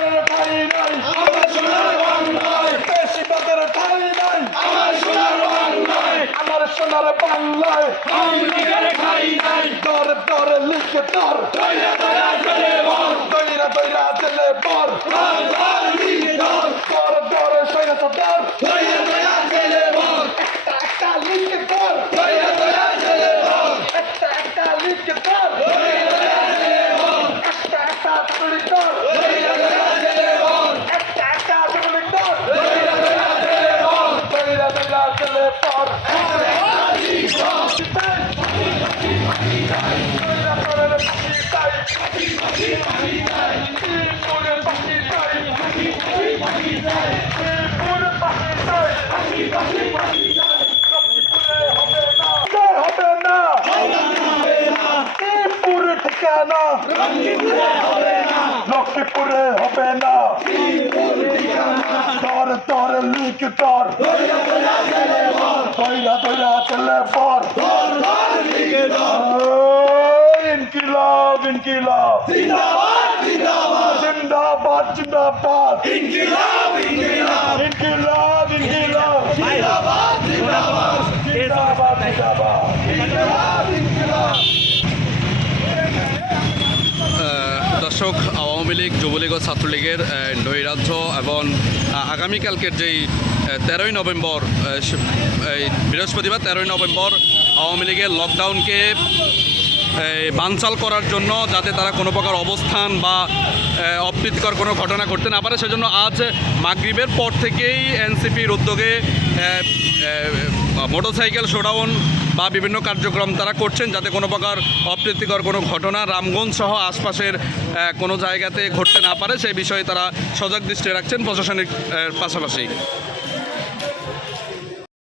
বেশিবাদের ঠাই নাই আমার সোনার বাংলায়, বেশিবাদের ঠাই নাই আমার সোনার বাংলায়, আমার সোনার বাংলায় আওয়ামী লীগের ঠাই নাই। দরে দরে লিখে দর দইরা দইরা চলে বল, দইরা দইরা চলে পর দর দর লিগে দর, দরে দরে সৈন্য দর দইরা দইরা চলে বল, একটা একটা লিখে দর দইরা দইরা চলে বল, একটা একটা লিখে দর দইরা দইরা চলে বল, একটা একটা তুলি দর দইরা দইরা চলে বল, একটা একটা তুলি দর দইরা দইরা চলে বল। দইরা দইরা চলে পর দইরা দরে পাখি তাই পুরে পাখি তাই পুরে পাখি তাই হবে না পুরে ঠিকানা লক্ষ্মীপুরে হবে না দর দর লিখ দর দইরা দইরা চলে পর ইনকিলাব ইনকিলাব জিন্দাবাদ জিন্দাবাদ, জিন্দাবাদ জিন্দাবাদ ইনকিলাব ইনকিলাব, ইনকিলাব ইনকিলাব জিন্দাবাদ জিন্দাবাদ, জিন্দাবাদ জিন্দাবাদ ইনকিলাব ইনকিলাব। দর্শক, আওয়ামী লীগ, যুবলীগ ও ছাত্রলীগের নৈরাজ্য এবং আগামীকালকের যেই 13ই নভেম্বর এই বৃহস্পতিবার 13ই নভেম্বর আওয়ামী লীগের লকডাউনকে বানচাল করার জন্য যাতে তারা কোনো প্রকার অবস্থান বা অপ্রীতিকর কোনো ঘটনা ঘটতে না পারে, সেজন্য আজ মাগরিবের পর থেকেই এনসিপির উদ্যোগে মোটরসাইকেল শোডাউন বা বিভিন্ন কার্যক্রম তারা করছেন যাতে কোনো প্রকার অপ্রীতিকর কোনো ঘটনা রামগঞ্জ সহ আশপাশের কোনো জায়গাতে ঘটতে না পারে সেই বিষয়ে তারা সজাগ দৃষ্টি রাখছেন প্রশাসনিক পাশাপাশি।